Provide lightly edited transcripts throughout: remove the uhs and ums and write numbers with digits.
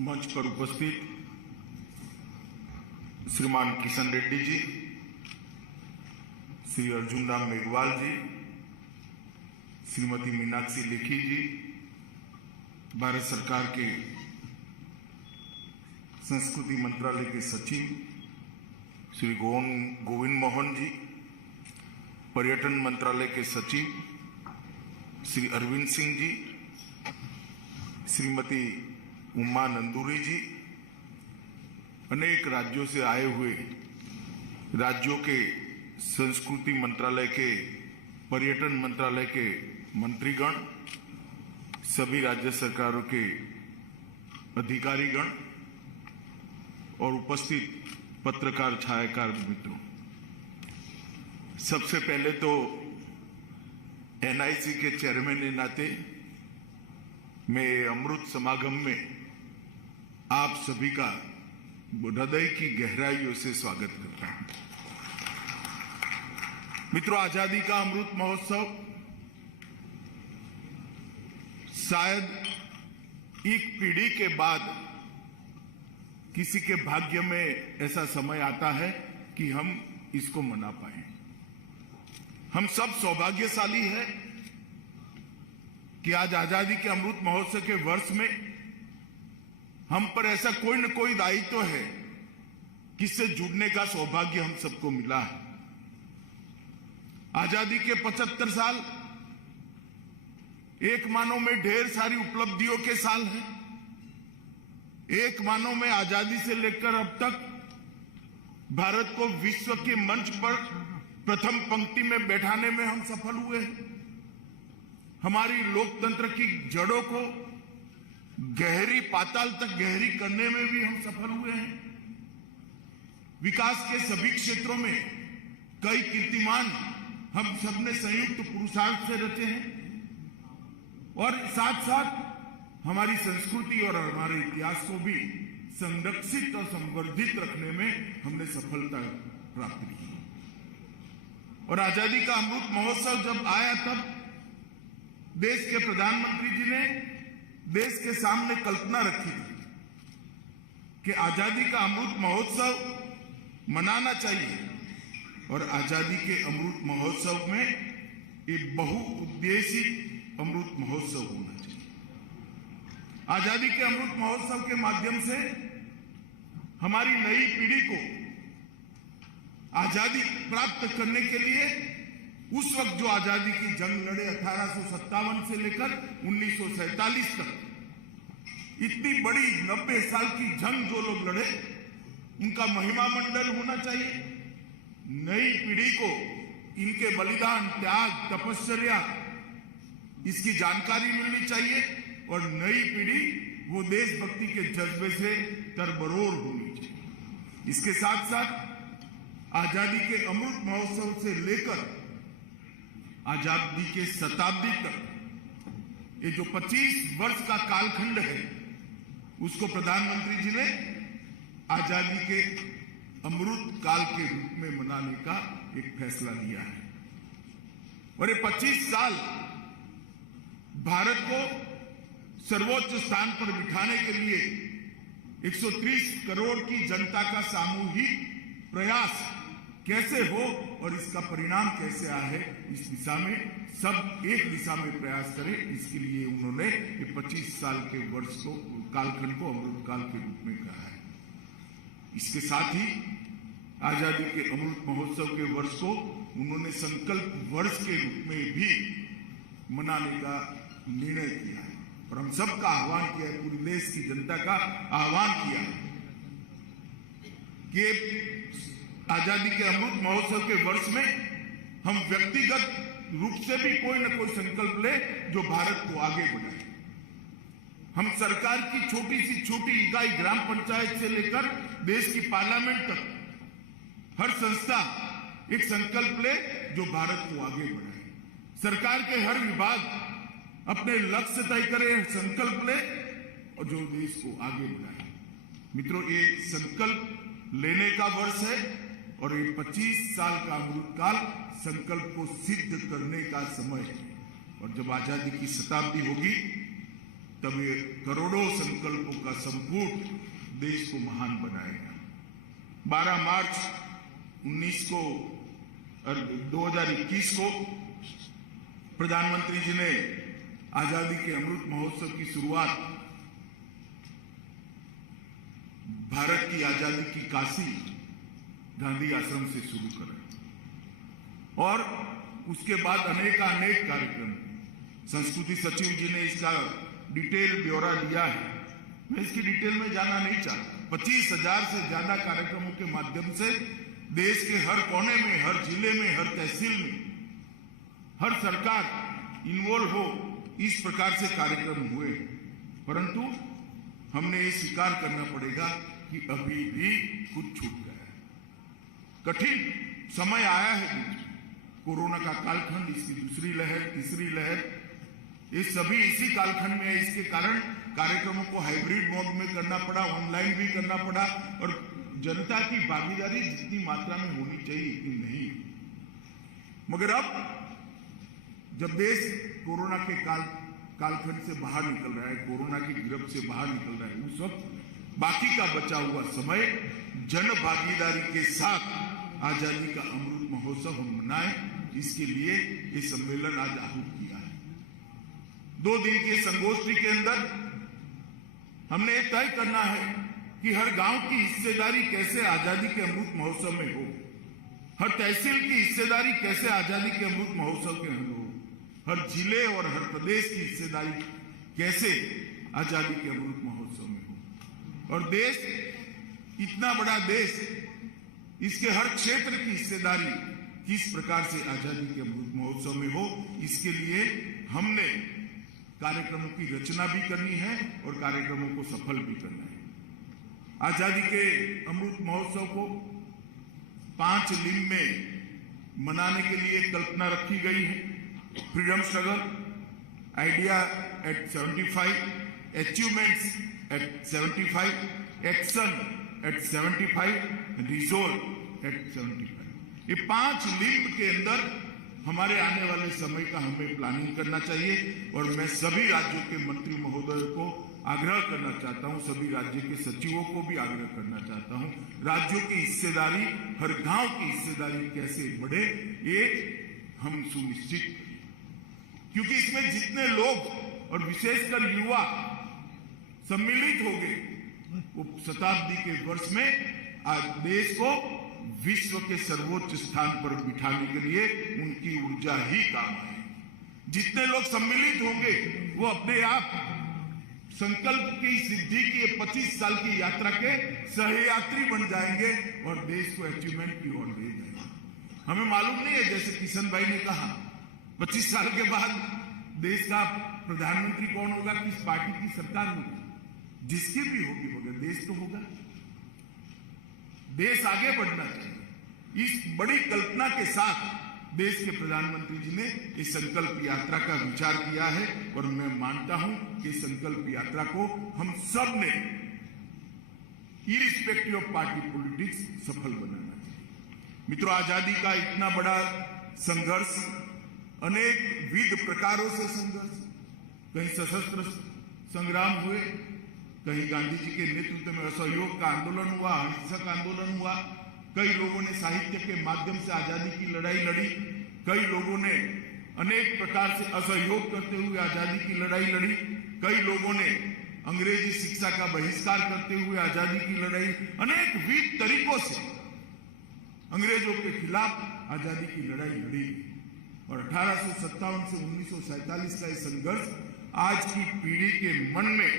मंच पर उपस्थित श्रीमान किशन रेड्डी जी, श्री अर्जुन राम मेघवाल जी, श्रीमती मीनाक्षी लेखी जी, भारत सरकार के संस्कृति मंत्रालय के सचिव श्री गोविंद मोहन जी, पर्यटन मंत्रालय के सचिव श्री अरविंद सिंह जी, श्रीमती उमा नंदूरी जी, अनेक राज्यों से आए हुए राज्यों के संस्कृति मंत्रालय के, पर्यटन मंत्रालय के मंत्रीगण, सभी राज्य सरकारों के अधिकारीगण और उपस्थित पत्रकार छायाकार मित्रों, सबसे पहले तो एनआईसी के चेयरमैन के नाते मैं अमृत समागम में आप सभी का हृदय की गहराइयों से स्वागत करता हूं। मित्रों, आजादी का अमृत महोत्सव शायद एक पीढ़ी के बाद किसी के भाग्य में ऐसा समय आता है कि हम इसको मना पाए। हम सब सौभाग्यशाली हैं कि आज आजादी के अमृत महोत्सव के वर्ष में हम पर ऐसा कोई न कोई दायित्व है जिससे जुड़ने का सौभाग्य हम सबको मिला है। आजादी के 75 साल एक मानो में ढेर सारी उपलब्धियों के साल हैं। एक मानो में आजादी से लेकर अब तक भारत को विश्व के मंच पर प्रथम पंक्ति में बैठाने में हम सफल हुए हैं। हमारी लोकतंत्र की जड़ों को गहरी पाताल तक गहरी करने में भी हम सफल हुए हैं। विकास के सभी क्षेत्रों में कई कीर्तिमान हम सबने संयुक्त पुरुषार्थ से रचे हैं और साथ साथ हमारी संस्कृति और हमारे इतिहास को भी संरक्षित और संवर्धित रखने में हमने सफलता प्राप्त की। और आजादी का अमृत महोत्सव जब आया तब देश के प्रधानमंत्री जी ने देश के सामने कल्पना रखी थी कि आजादी का अमृत महोत्सव मनाना चाहिए और आजादी के अमृत महोत्सव में एक बहुउद्देशीय अमृत महोत्सव होना चाहिए। आजादी के अमृत महोत्सव के माध्यम से हमारी नई पीढ़ी को आजादी प्राप्त करने के लिए उस वक्त जो आजादी की जंग लड़े 1857 से लेकर 1947 तक, इतनी बड़ी 90 साल की जंग जो लोग लड़े उनका महिमा मंडल होना चाहिए। नई पीढ़ी को इनके बलिदान, त्याग, तपश्चर्या इसकी जानकारी मिलनी चाहिए और नई पीढ़ी वो देशभक्ति के जज्बे से तरबरोर होनी चाहिए। इसके साथ साथ आजादी के अमृत महोत्सव से लेकर आजादी के शताब्दी तक ये जो 25 वर्ष का कालखंड है उसको प्रधानमंत्री जी ने आजादी के अमृत काल के रूप में मनाने का एक फैसला लिया है। और ये 25 साल भारत को सर्वोच्च स्थान पर बिठाने के लिए 130 करोड़ की जनता का सामूहिक प्रयास कैसे हो और इसका परिणाम कैसे आए, इस दिशा में सब एक दिशा में प्रयास करें। इसके लिए उन्होंने ये 25 साल के वर्ष को, कालखंड को अमृत काल के रूप में कहा है। इसके साथ ही आजादी के अमृत महोत्सव के वर्ष को उन्होंने संकल्प वर्ष के रूप में भी मनाने का निर्णय किया है और हम सबका आह्वान किया है, पूरे देश की जनता का आह्वान किया है कि आजादी के अमृत महोत्सव के वर्ष में हम व्यक्तिगत रूप से भी कोई न कोई संकल्प ले जो भारत को आगे बढ़ाए। हम सरकार की छोटी सी छोटी इकाई ग्राम पंचायत से लेकर देश की पार्लियामेंट तक हर संस्था एक संकल्प ले जो भारत को आगे बढ़ाए। सरकार के हर विभाग अपने लक्ष्य तय करे, संकल्प ले और जो देश को आगे बढ़ाए। मित्रों, ये संकल्प लेने का वर्ष है और ये 25 साल का अमृत काल संकल्प को सिद्ध करने का समय है। और जब आजादी की शताब्दी होगी तब ये करोड़ों संकल्पों का संपुट देश को महान बनाएगा। 12 मार्च 2021 को प्रधानमंत्री जी ने आजादी के अमृत महोत्सव की शुरुआत भारत की आजादी की काशी गांधी आश्रम से शुरू करें और उसके बाद अनेक कार्यक्रम संस्कृति सचिव जी ने इसका डिटेल ब्यौरा दिया है। मैं इसकी डिटेल में जाना नहीं चाहता। 25,000 से ज्यादा कार्यक्रमों के माध्यम से देश के हर कोने में, हर जिले में, हर तहसील में, हर सरकार इन्वॉल्व हो, इस प्रकार से कार्यक्रम हुए। परंतु हमने ये स्वीकार करना पड़ेगा कि अभी भी कुछ छूट गया है। कठिन समय आया है, कोरोना का कालखंड, इसकी दूसरी लहर, तीसरी लहर, ये सभी इसी कालखंड में है। इसके कारण कार्यक्रमों को हाइब्रिड मोड में करना पड़ा, ऑनलाइन भी करना पड़ा और जनता की भागीदारी जितनी मात्रा में होनी चाहिए इतनी नहीं। मगर अब जब देश कोरोना के कालखंड से बाहर निकल रहा है, कोरोना की गिरफ्त से बाहर निकल रहा है, उस वक्त बाकी का बचा हुआ समय जन भागीदारी के साथ आजादी का अमृत महोत्सव हम मनाएं। इसके लिए ये सम्मेलन आज आहूत किया है। 2 दिन के संगोष्ठी के अंदर हमने ये तय करना है कि हर गांव की हिस्सेदारी कैसे आजादी के अमृत महोत्सव में हो, हर तहसील की हिस्सेदारी कैसे आजादी के अमृत महोत्सव के अंदर हो, हर जिले और हर प्रदेश की हिस्सेदारी कैसे आजादी के अमृत महोत्सव में हो। और देश, इतना बड़ा देश, इसके हर क्षेत्र की हिस्सेदारी किस प्रकार से आजादी के अमृत महोत्सव में हो, इसके लिए हमने कार्यक्रमों की रचना भी करनी है और कार्यक्रमों को सफल भी करना है। आजादी के अमृत महोत्सव को 5 लिंग में मनाने के लिए कल्पना रखी गई है। Freedom struggle, idea at 75, achievements at 75, action at 75, resolve at 75। ये 5 लिंग के अंदर हमारे आने वाले समय का हमें प्लानिंग करना चाहिए। और मैं सभी राज्यों के मंत्री महोदय को आग्रह करना चाहता हूं, सभी राज्य के सचिवों को भी आग्रह करना चाहता हूं, राज्यों की हिस्सेदारी, हर गांव की हिस्सेदारी कैसे बढ़े, ये हम सुनिश्चित करें। क्योंकि इसमें जितने लोग और विशेषकर युवा सम्मिलित हो गए, वो शताब्दी के वर्ष में आज देश को विश्व के सर्वोच्च स्थान पर बिठाने के लिए उनकी ऊर्जा ही काम आएगी। जितने लोग सम्मिलित होंगे वो अपने आप संकल्प की सिद्धि की 25 साल की यात्रा के सहयात्री बन जाएंगे और देश को अचीवमेंट की ओर ले जाएंगे। हमें मालूम नहीं है, जैसे किशन भाई ने कहा, 25 साल के बाद देश का प्रधानमंत्री कौन होगा, किस पार्टी की सरकार होगी, जिसकी भी होगी होगा, देश तो होगा। देश आगे बढ़ना चाहिए। इस बड़ी कल्पना के साथ देश के प्रधानमंत्री जी ने इस संकल्प यात्रा का विचार किया है और मैं मानता हूं कि संकल्प यात्रा को हम सब ने इरिस्पेक्टिव ऑफ पार्टी पॉलिटिक्स सफल बनाना चाहिए। मित्रों, आजादी का इतना बड़ा संघर्ष, अनेक विध प्रकारों से संघर्ष, कहीं सशस्त्र संग्राम हुए, कहीं गांधी जी के नेतृत्व में असहयोग का आंदोलन हुआ, अहिंसक आंदोलन हुआ, कई लोगों ने साहित्य के माध्यम से आजादी की लड़ाई लड़ी, कई लोगों ने अनेक प्रकार से असहयोग करते हुए आजादी की लड़ाई लड़ी, कई लोगों ने अंग्रेजी शिक्षा का बहिष्कार करते हुए आजादी की लड़ाई, अनेक विविध तरीकों से अंग्रेजों के खिलाफ आजादी की लड़ाई लड़ी। और 1857 से 1947 का यह संघर्ष आज की पीढ़ी के मन में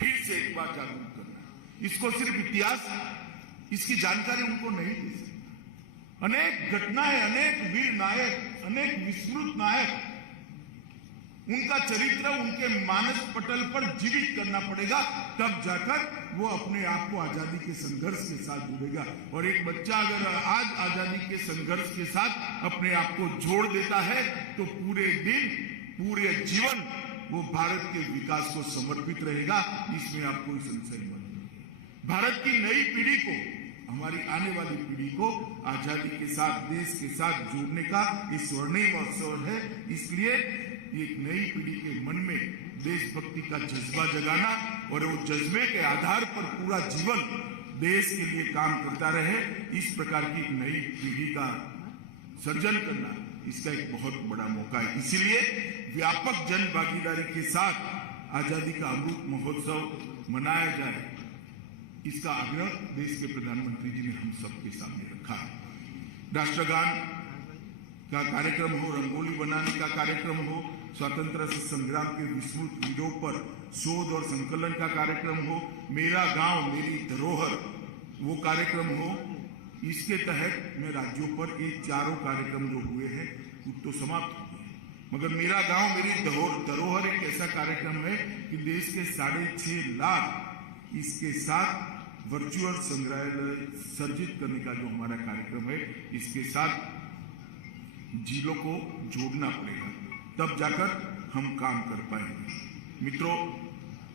फिर से एक बार जागरूक करना। इसको सिर्फ इतिहास, इसकी जानकारी उनको नहीं दे सकता। अनेक घटनाएं, अनेक वीर नायक, अनेक विस्मृत नायक, उनका चरित्र उनके मानस पटल पर जीवित करना पड़ेगा, तब जाकर वो अपने आप को आजादी के संघर्ष के साथ जुड़ेगा। और एक बच्चा अगर आज आजादी के संघर्ष के साथ अपने आप को जोड़ देता है तो पूरे दिन, पूरे जीवन वो भारत के विकास को समर्पित रहेगा। इसमें आप कोई संशय मत। भारत की नई पीढ़ी को, हमारी आने वाली पीढ़ी को आजादी के साथ, देश के साथ जोड़ने का इस स्वर्णिम अवसर है। इसलिए एक नई पीढ़ी के मन में देशभक्ति का जज्बा जगाना और वो जज्बे के आधार पर पूरा जीवन देश के लिए काम करता रहे, इस प्रकार की एक नई पीढ़ी का सर्जन करना इसका एक बहुत बड़ा मौका है। इसीलिए व्यापक जन भागीदारी के साथ आजादी का अमृत महोत्सव मनाया जाए, इसका आग्रह देश के प्रधानमंत्री जी ने हम सबके सामने रखा है। राष्ट्रगान का कार्यक्रम हो, रंगोली बनाने का कार्यक्रम हो, स्वतंत्रता संग्राम के विस्मृत वीरों पर शोध और संकलन का कार्यक्रम हो, मेरा गांव मेरी धरोहर वो कार्यक्रम हो, इसके तहत में राज्यों पर ये चारों कार्यक्रम जो हुए हैं कुछ तो समाप्त हुए, मगर मेरा गांव मेरी धरोहर एक ऐसा कार्यक्रम है कि देश के 6.5 लाख इसके साथ वर्चुअल संग्रहालय सर्जित करने का जो हमारा कार्यक्रम है, इसके साथ जिलों को जोड़ना पड़ेगा, तब जाकर हम काम कर पाएंगे। मित्रों,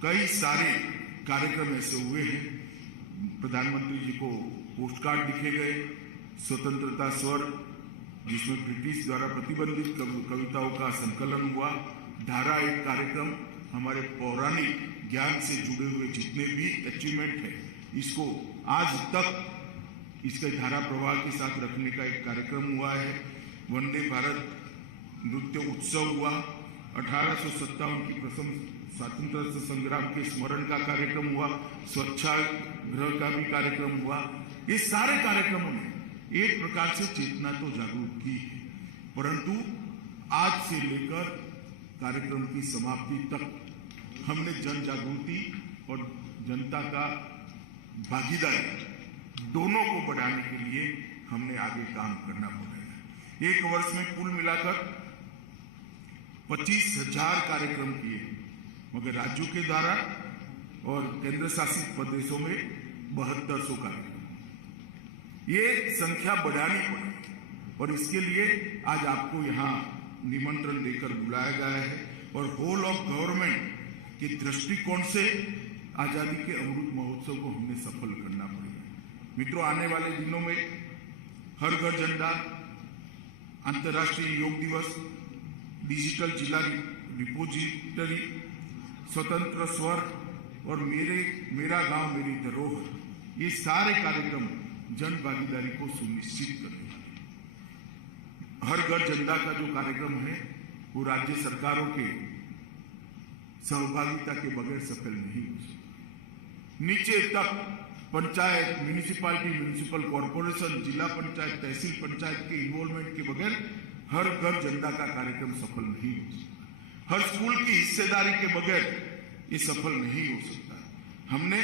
कई सारे कार्यक्रम ऐसे हुए हैं। प्रधानमंत्री जी को पोस्ट कार्ड लिखे गए, स्वतंत्रता स्वर जिसमें ब्रिटिश द्वारा प्रतिबंधित कविताओं का संकलन हुआ, धारा एक कार्यक्रम हमारे पौराणिक ज्ञान से जुड़े हुए जितने भी अचीवमेंट है इसको आज तक इसके धारा प्रवाह के साथ रखने का एक कार्यक्रम हुआ है। वंदे भारत नृत्य उत्सव हुआ, 1857 की प्रथम स्वतंत्रता संग्राम के स्मरण का कार्यक्रम हुआ, स्वच्छाग्रह का भी कार्यक्रम हुआ। ये सारे कार्यक्रमों ने एक प्रकार से चेतना तो जागरूक की है, परंतु आज से लेकर कार्यक्रम की समाप्ति तक हमने जन जागृति और जनता का भागीदारी दोनों को बढ़ाने के लिए हमने आगे काम करना पड़ेगा। एक वर्ष में कुल मिलाकर 25,000 कार्यक्रम किए, मगर राज्यों के द्वारा और केंद्र शासित प्रदेशों में 7200 कार्यक्रम। ये संख्या बढ़ानी पड़ेगी और इसके लिए आज आपको यहाँ निमंत्रण देकर बुलाया गया है और होल ऑफ गवर्नमेंट के दृष्टिकोण से आजादी के अमृत महोत्सव को हमने सफल करना पड़ेगा। मित्रों, आने वाले दिनों में हर घर झंडा, अंतर्राष्ट्रीय योग दिवस, डिजिटल जिला रिपोजिटरी, स्वतंत्र स्वर और मेरा गांव मेरी धरोहर, ये सारे कार्यक्रम जन भागीदारी को सुनिश्चित करेंगे। हर घर झंडा का जो कार्यक्रम है वो राज्य सरकारों के सहभागिता के बगैर सफल नहीं हो सकता। नीचे तक पंचायत, म्यूनिसिपालिटी, म्यूनिसिपल कॉर्पोरेशन, जिला पंचायत, तहसील पंचायत के इन्वॉल्वमेंट के बगैर हर घर झंडा का कार्यक्रम सफल नहीं हो सकता। हर स्कूल की हिस्सेदारी के बगैर ये सफल नहीं हो सकता। हमने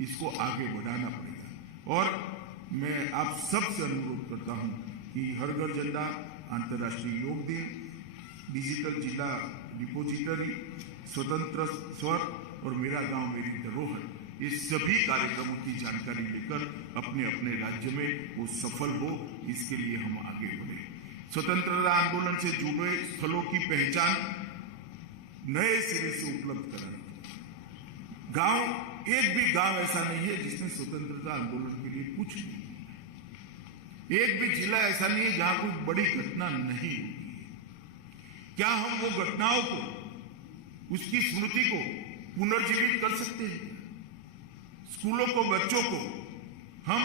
इसको आगे बढ़ाना पड़ेगा और मैं आप सबसे अनुरोध करता हूं कि हर घर झंडा, अंतर्राष्ट्रीय योग दिन, डिजिटल जिला रिपोजिटरी, स्वतंत्र स्वर और मेरा गांव मेरी धरोहर, ये सभी कार्यक्रमों की जानकारी लेकर अपने अपने राज्य में वो सफल हो, इसके लिए हम आगे बढ़े। स्वतंत्रता आंदोलन से जुड़े स्थलों की पहचान नए सिरे से उपलब्ध कराना। गांव, एक भी गांव ऐसा नहीं है जिसने स्वतंत्रता आंदोलन के लिए कुछ नहीं, एक भी जिला ऐसा नहीं है जहां कोई बड़ी घटना नहीं हुई। क्या हम वो घटनाओं को, उसकी स्मृति को पुनर्जीवित कर सकते हैं? स्कूलों को, बच्चों को हम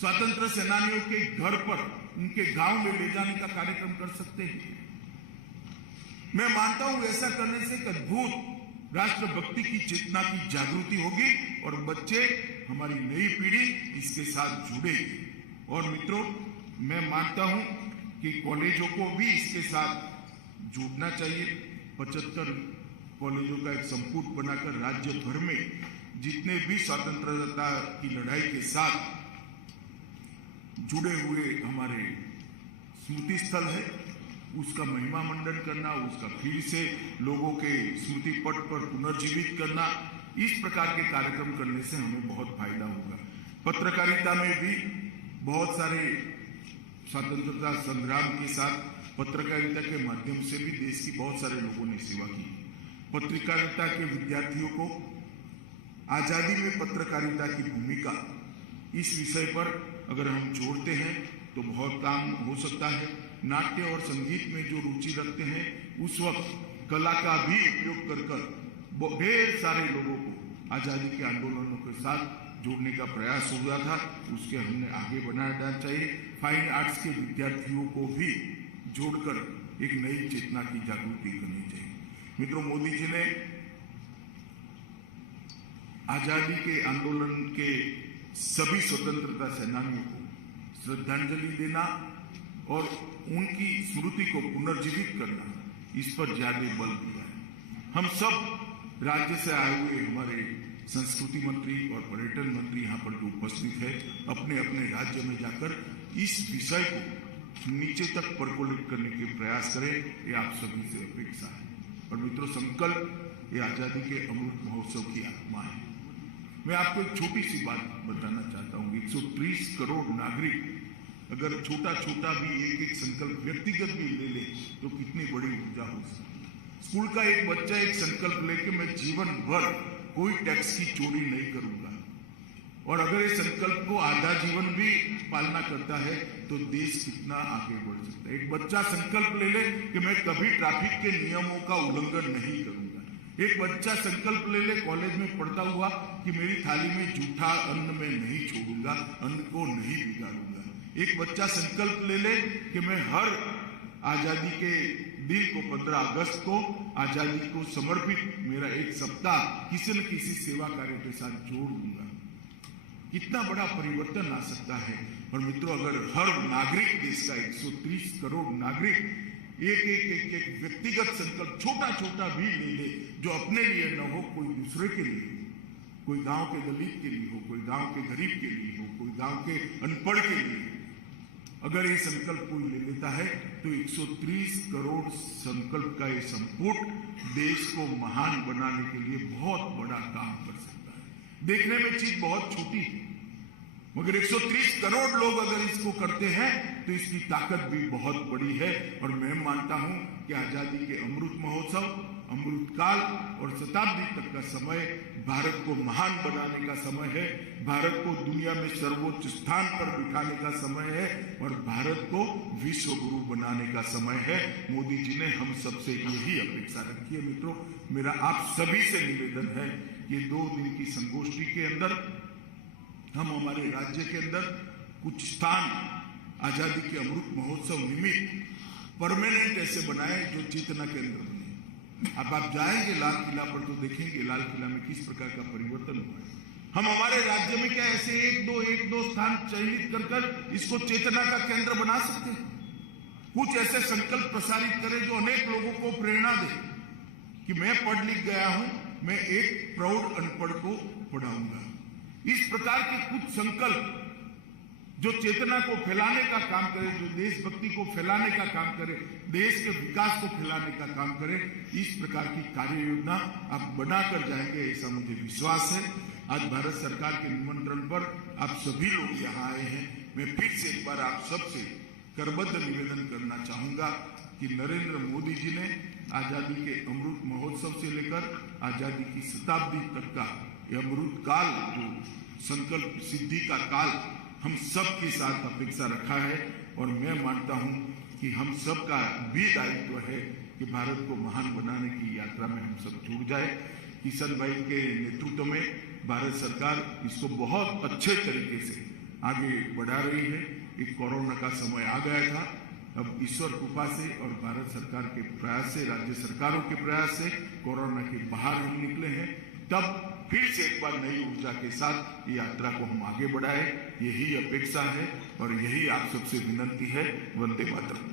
स्वतंत्र सेनानियों के घर पर, उनके गांव में ले जाने का कार्यक्रम कर सकते हैं। मैं मानता हूं ऐसा करने से एक अद्भुत राष्ट्रभक्ति की चेतना की जागृति होगी और बच्चे, हमारी नई पीढ़ी इसके साथ जुड़ेगी। और मित्रों, मैं मानता हूं कि कॉलेजों को भी इसके साथ जुड़ना चाहिए। 75 कॉलेजों का एक संपुट बनाकर राज्य भर में जितने भी स्वतंत्रता की लड़ाई के साथ जुड़े हुए हमारे स्मृति स्थल है, उसका महिमा मंडन करना, उसका फिर से लोगों के स्मृति पट पर पुनर्जीवित करना, इस प्रकार के कार्यक्रम करने से हमें बहुत फायदा होगा। पत्रकारिता में भी बहुत सारे स्वतंत्रता संग्राम के साथ पत्रकारिता के माध्यम से भी देश की बहुत सारे लोगों ने सेवा की। पत्रकारिता के विद्यार्थियों को आजादी में पत्रकारिता की भूमिका, इस विषय पर अगर हम जोड़ते हैं तो बहुत काम हो सकता है। नाट्य और संगीत में जो रुचि रखते हैं, उस वक्त कला का भी उपयोग कर ढेर सारे लोगों को आजादी के आंदोलनों के साथ जोड़ने का प्रयास हुआ था, उसके हमने आगे बढ़ाना चाहिए। फाइन आर्ट्स के विद्यार्थियों को भी जोड़कर एक नई चेतना की जागृति करनी चाहिए। मित्रों, मोदी जी ने आजादी के आंदोलन के सभी स्वतंत्रता सेनानियों को श्रद्धांजलि देना और उनकी स्मृति को पुनर्जीवित करना, इस पर ज्यादा बल दिया है। हम सब राज्य से आए हुए हमारे संस्कृति मंत्री और पर्यटन मंत्री यहाँ पर जो उपस्थित है, अपने अपने राज्य में जाकर इस विषय को नीचे तक परकोलेट करने के प्रयास करें, ये आप सभी से अपेक्षा है। और मित्रों, संकल्प ये आजादी के अमृत महोत्सव की आत्मा है। मैं आपको एक छोटी सी बात बताना चाहता हूँ। 130 करोड़ नागरिक अगर छोटा छोटा भी एक एक संकल्प व्यक्तिगत भी ले ले तो कितनी बड़ी ऊर्जा हो सकती है। स्कूल का एक बच्चा एक संकल्प लेके मैं जीवन भर कोई टैक्स की चोरी नहीं करूंगा, और अगर इस संकल्प को आधा जीवन भी पालना करता है तो देश कितना आगे बढ़ सकता है। एक बच्चा संकल्प ले ले कि मैं कभी ट्रैफिक के नियमों का उल्लंघन नहीं करूंगा। एक बच्चा संकल्प ले ले कॉलेज में पढ़ता हुआ कि मेरी थाली में जूठा अन्न में नहीं छोड़ूंगा, अन्न को नहीं बिगाड़ूंगा। एक बच्चा संकल्प ले ले कि मैं हर आजादी के दिन को 15 अगस्त को आजादी को समर्पित मेरा एक सप्ताह किसी न किसी सेवा कार्य के साथ जोड़ दूंगा। कितना बड़ा परिवर्तन आ सकता है। और मित्रों, अगर हर नागरिक देश का 130 करोड़ नागरिक एक व्यक्तिगत संकल्प छोटा छोटा भी ले ले, जो अपने लिए न हो, कोई दूसरे के लिए, कोई गांव के दलित के लिए हो, कोई गांव के गरीब के लिए हो, कोई गांव के अनपढ़ के लिए, अगर ये संकल्प कोई ले लेता है तो 130 करोड़ संकल्प का ये संपुट देश को महान बनाने के लिए बहुत बड़ा काम कर सकता है। देखने में चीज बहुत छोटी है, मगर 130 करोड़ लोग अगर इसको करते हैं तो इसकी ताकत भी बहुत बड़ी है। और मैं मानता हूं कि आजादी के अमृत महोत्सव, अमृत काल और शताब्दी तक का समय भारत को महान बनाने का समय है, भारत को दुनिया में सर्वोच्च स्थान पर बिठाने का समय है और भारत को विश्व गुरु बनाने का समय है। मोदी जी ने हम सबसे यही अपेक्षा रखी है। मित्रों, मेरा आप सभी से निवेदन है, ये 2 दिन की संगोष्ठी के अंदर हम हमारे राज्य के अंदर कुछ स्थान आजादी के अमृत महोत्सव निमित्त परमानेंट ऐसे बनाए जो चेतना केंद्र बने। अब आप जाएंगे लाल किला पर तो देखेंगे लाल किला में किस प्रकार का परिवर्तन हुआ है। हम हमारे राज्य में क्या ऐसे एक दो स्थान चयनित कर इसको चेतना का केंद्र बना सकते हैं? कुछ ऐसे संकल्प प्रसारित करें जो अनेक लोगों को प्रेरणा दे कि मैं पढ़ लिख गया हूं, मैं एक प्रौढ़ अनपढ़ को पढ़ाऊंगा। इस प्रकार के कुछ संकल्प जो चेतना को फैलाने का काम करे, जो देशभक्ति को फैलाने का काम करे, देश के विकास को फैलाने का काम करे, इस प्रकार की कार्य योजना आप बनाकर जाएंगे, ऐसा मुझे विश्वास है। आज भारत सरकार के निमंत्रण पर आप सभी लोग यहाँ आए हैं। मैं फिर से एक बार आप सबसे करबद्ध निवेदन करना चाहूंगा कि नरेंद्र मोदी जी ने आजादी के अमृत महोत्सव से लेकर आजादी की शताब्दी तक का यह अमृत काल, जो संकल्प सिद्धि का काल हम सब के साथ अपेक्षा रखा है। और मैं मानता हूं कि हम सब का भी दायित्व है कि भारत को महान बनाने की यात्रा में हम सब जुड़ जाए। किशन भाई के नेतृत्व में भारत सरकार इसको बहुत अच्छे तरीके से आगे बढ़ा रही है। एक कोरोना का समय आ गया था, अब ईश्वर कृपा से और भारत सरकार के प्रयास से, राज्य सरकारों के प्रयास से कोरोना के बाहर हम निकले हैं। तब फिर से एक बार नई ऊर्जा के साथ यात्रा को हम आगे बढ़ाएं, यही अपेक्षा है और यही आप सबसे विनती है। वंदे मातरम।